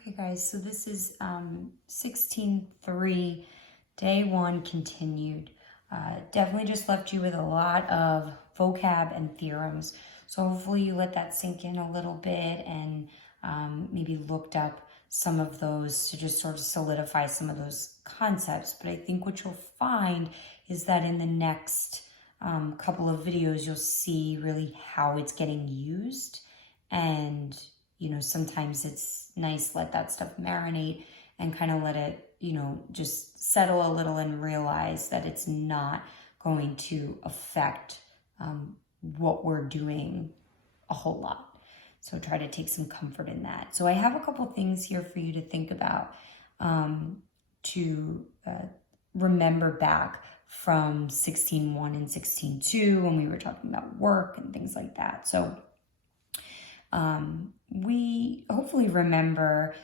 Okay, guys, so this is 16.3, day 1 continued. Definitely just left you with a lot of vocab and theorems. So hopefully you let that sink in a little bit and maybe looked up some of those to just sort of solidify some of those concepts. But I think what you'll find is that in the next couple of videos, you'll see really how it's getting used. And sometimes it's nice let that stuff marinate and kind of let it, just settle a little and realize that it's not going to affect what we're doing a whole lot. So try to take some comfort in that. So I have a couple things here for you to think about to remember back from 16.1 and 16.2 when we were talking about work and things like that. So we hopefully remember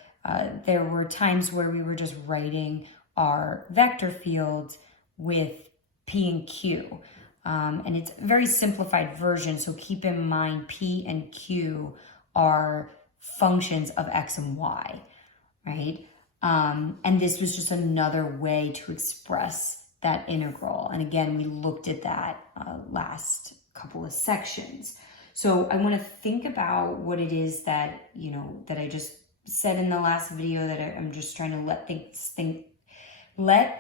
there were times where we were just writing our vector fields with P and Q. And it's a very simplified version, so keep in mind P and Q are functions of X and Y, right? And this was just another way to express that integral. And again, we looked at that last couple of sections. So I want to think about what it is that, that I just said in the last video, that I'm just trying to let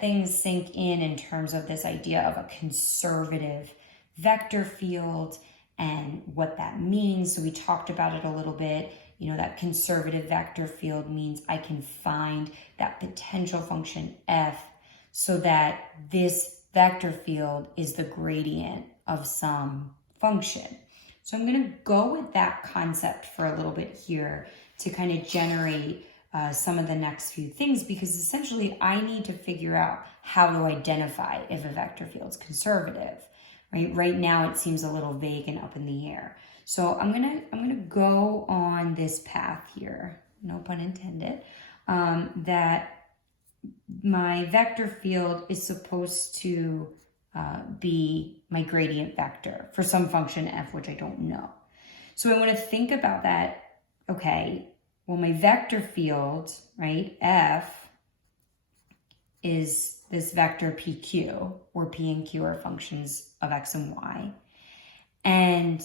things sink in terms of this idea of a conservative vector field and what that means. So we talked about it a little bit. That conservative vector field means I can find that potential function f so that this vector field is the gradient of some function. So I'm going to go with that concept for a little bit here to kind of generate some of the next few things, because essentially I need to figure out how to identify if a vector field is conservative, right? Right now it seems a little vague and up in the air. So I'm gonna go on this path here, no pun intended, that my vector field is supposed to be my gradient vector for some function f, which I don't know. So I want to think about that. Okay, well, my vector field, right, f is this vector pq, where p and q are functions of x and y. And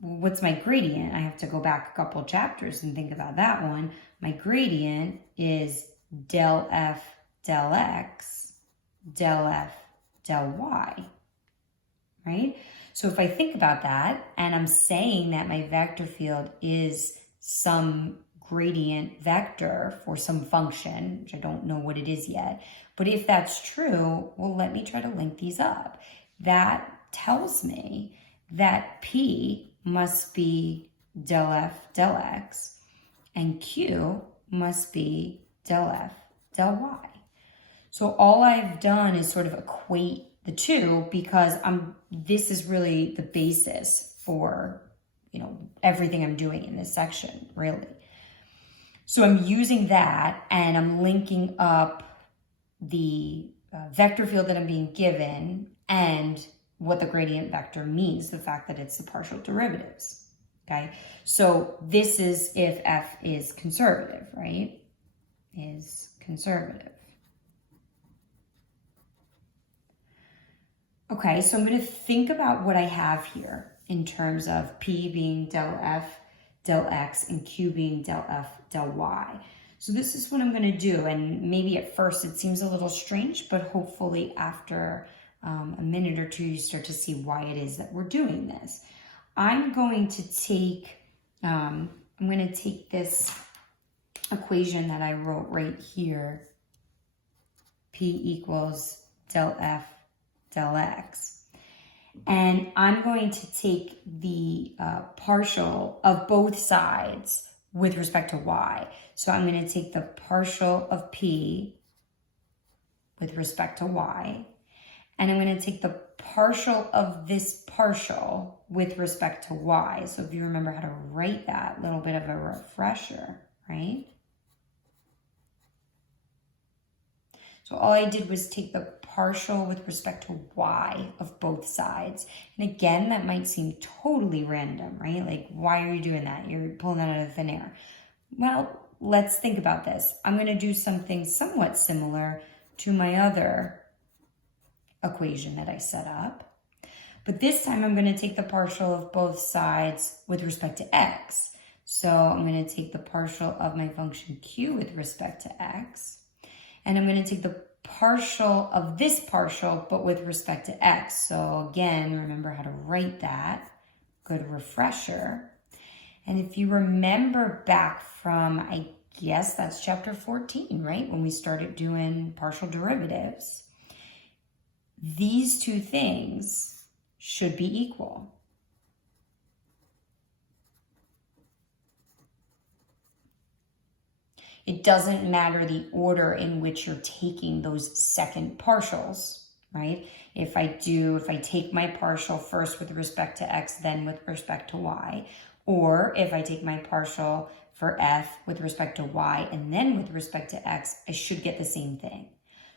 what's my gradient? I have to go back a couple chapters and think about that one. My gradient is del f del x del f del y, right? So if I think about that, and I'm saying that my vector field is some gradient vector for some function, which I don't know what it is yet, but if that's true, well, let me try to link these up. That tells me that P must be del f del x, and Q must be del f del y. So all I've done is sort of equate the two, because this is really the basis for, everything I'm doing in this section, really. So I'm using that, and I'm linking up the vector field that I'm being given and what the gradient vector means, the fact that it's the partial derivatives, okay? So this is if f is conservative, right? Is conservative. Okay, so I'm going to think about what I have here in terms of P being del f del x and Q being del f del y. So this is what I'm going to do, and maybe at first it seems a little strange, but hopefully after a minute or two you start to see why it is that we're doing this. I'm going to take this equation that I wrote right here, P equals del f del x. And I'm going to take the partial of both sides with respect to y. So I'm going to take the partial of P with respect to y. And I'm going to take the partial of this partial with respect to y. So if you remember how to write that, little bit of a refresher, right? So all I did was take the partial with respect to y of both sides. And again, that might seem totally random, right? Like, why are you doing that? You're pulling that out of thin air. Well, let's think about this. I'm going to do something somewhat similar to my other equation that I set up. But this time I'm going to take the partial of both sides with respect to x. So I'm going to take the partial of my function q with respect to x. And I'm going to take the partial of this partial, but with respect to x. So again, remember how to write that. Good refresher. And if you remember back from, I guess that's chapter 14, right? When we started doing partial derivatives, these two things should be equal. It doesn't matter the order in which you're taking those second partials, right? If I take my partial first with respect to x, then with respect to y, or if I take my partial for f with respect to y and then with respect to x, I should get the same thing.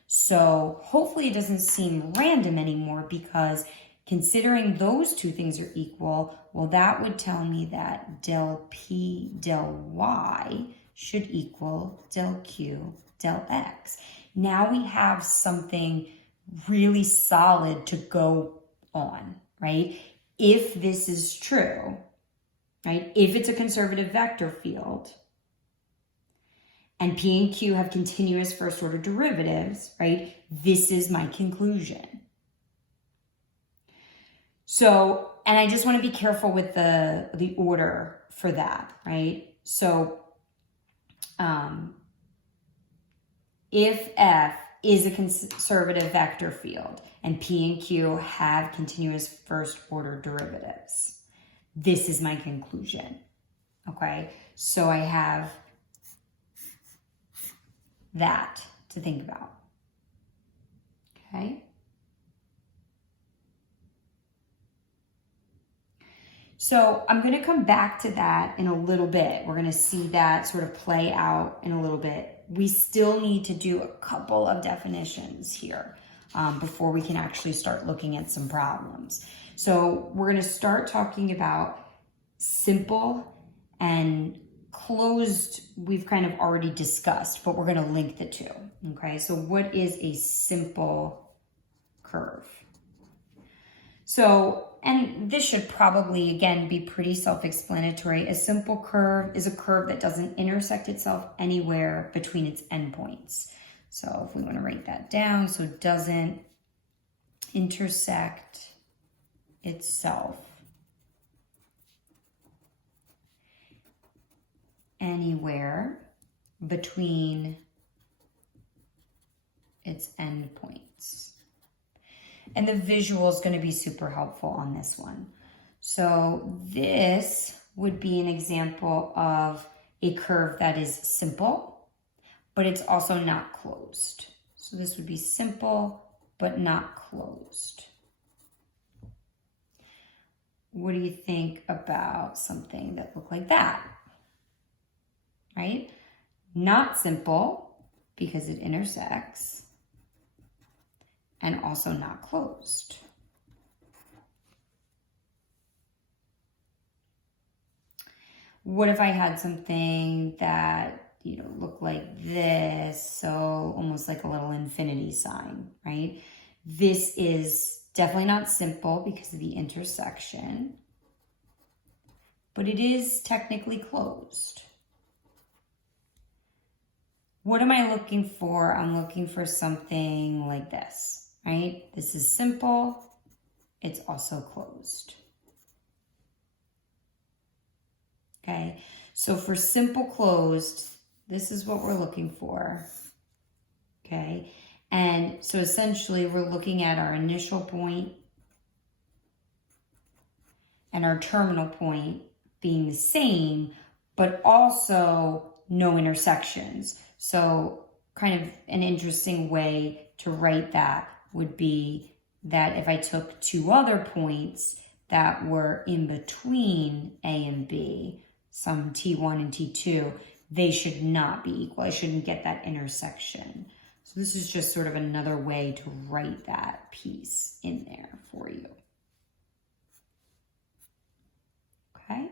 So hopefully it doesn't seem random anymore, because considering those two things are equal, well, that would tell me that del p del y should equal del q del x. Now we have something really solid to go on, right? If this is true, right? If it's a conservative vector field and P and Q have continuous first order derivatives, right? This is my conclusion. So, and I just want to be careful with the order for that, right? So, if F is a conservative vector field and P and Q have continuous first order derivatives, this is my conclusion, okay? So I have that to think about, okay? So I'm going to come back to that in a little bit. We're going to see that sort of play out in a little bit. We still need to do a couple of definitions here before we can actually start looking at some problems. So we're going to start talking about simple and closed. We've kind of already discussed, but we're going to link the two. Okay, so what is a simple curve? So, and this should probably, again, be pretty self-explanatory. A simple curve is a curve that doesn't intersect itself anywhere between its endpoints. So if we want to write that down, so it doesn't intersect itself anywhere between its endpoints. And the visual is going to be super helpful on this one. So this would be an example of a curve that is simple, but it's also not closed. So this would be simple, but not closed. What do you think about something that looked like that? Right? Not simple because it intersects, and also not closed. What if I had something that, looked like this, so almost like a little infinity sign, right? This is definitely not simple because of the intersection, but it is technically closed. What am I looking for? I'm looking for something like this, right? This is simple. It's also closed. Okay, so for simple closed, this is what we're looking for. Okay, and so essentially we're looking at our initial point and our terminal point being the same, but also no intersections. So kind of an interesting way to write that would be that if I took two other points that were in between A and B, some T1 and T2, they should not be equal. I shouldn't get that intersection. So this is just sort of another way to write that piece in there for you. Okay?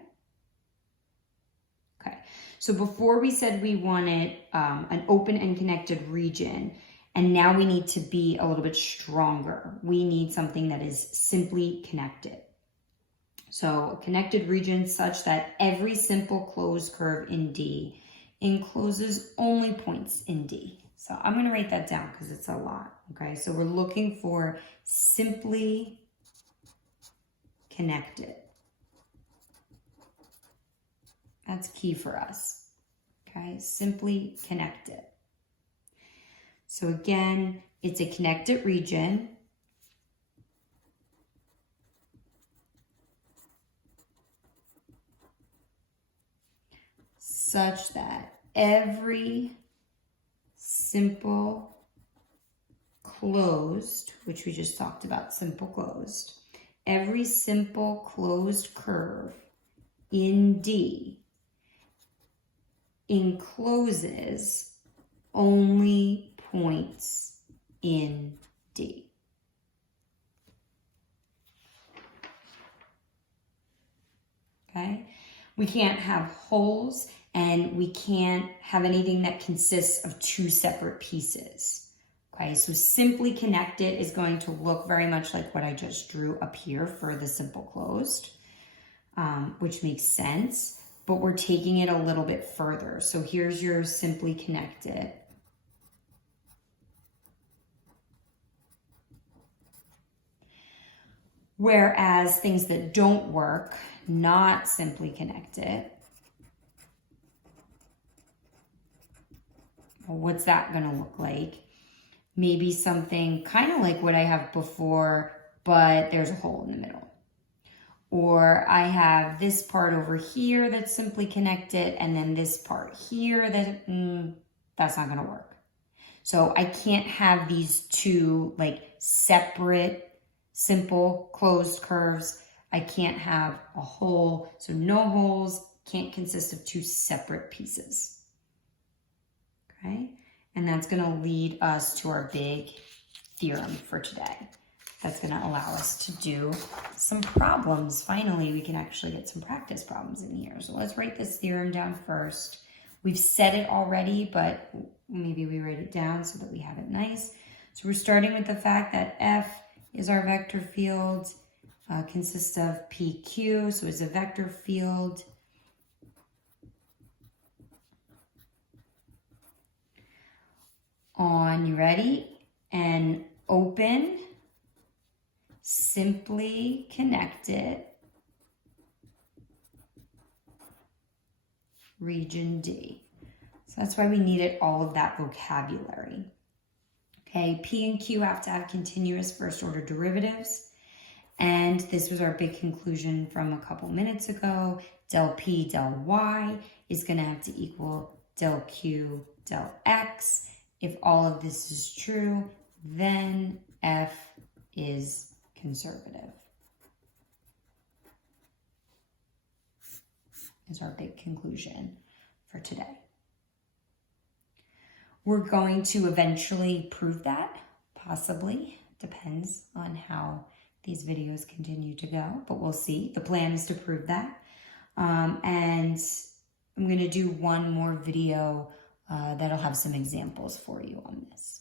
Okay. So before we said we wanted an open and connected region, and now we need to be a little bit stronger. We need something that is simply connected. So a connected region such that every simple closed curve in D encloses only points in D. So I'm going to write that down because it's a lot. Okay, so we're looking for simply connected. That's key for us. Okay, simply connected. So again, it's a connected region. Such that every simple closed, which we just talked about, simple closed, every simple closed curve in D encloses only points in D. Okay? We can't have holes, and we can't have anything that consists of two separate pieces. Okay, so simply connected is going to look very much like what I just drew up here for the simple closed, which makes sense, but we're taking it a little bit further. So here's your simply connected. Whereas things that don't work, not simply connected, well, what's that going to look like? Maybe something kind of like what I have before, but there's a hole in the middle. Or I have this part over here that's simply connected, and then this part here that that's not going to work. So I can't have these two like separate simple closed curves. I can't have a hole. So no holes can't consist of two separate pieces. Okay? And that's going to lead us to our big theorem for today. That's going to allow us to do some problems. Finally, we can actually get some practice problems in here. So let's write this theorem down first. We've said it already, but maybe we write it down so that we have it nice. So we're starting with the fact that F is our vector field, consists of PQ, so it's a vector field. On, you ready? An open, simply connected region D. So that's why we needed all of that vocabulary. Okay, P and Q have to have continuous first order derivatives. And this was our big conclusion from a couple minutes ago. Del P, del Y is going to have to equal del Q, del X. If all of this is true, then F is conservative. Is our big conclusion for today. We're going to eventually prove that, possibly. Depends on how these videos continue to go, but we'll see. The plan is to prove that. And I'm going to do one more video that'll have some examples for you on this.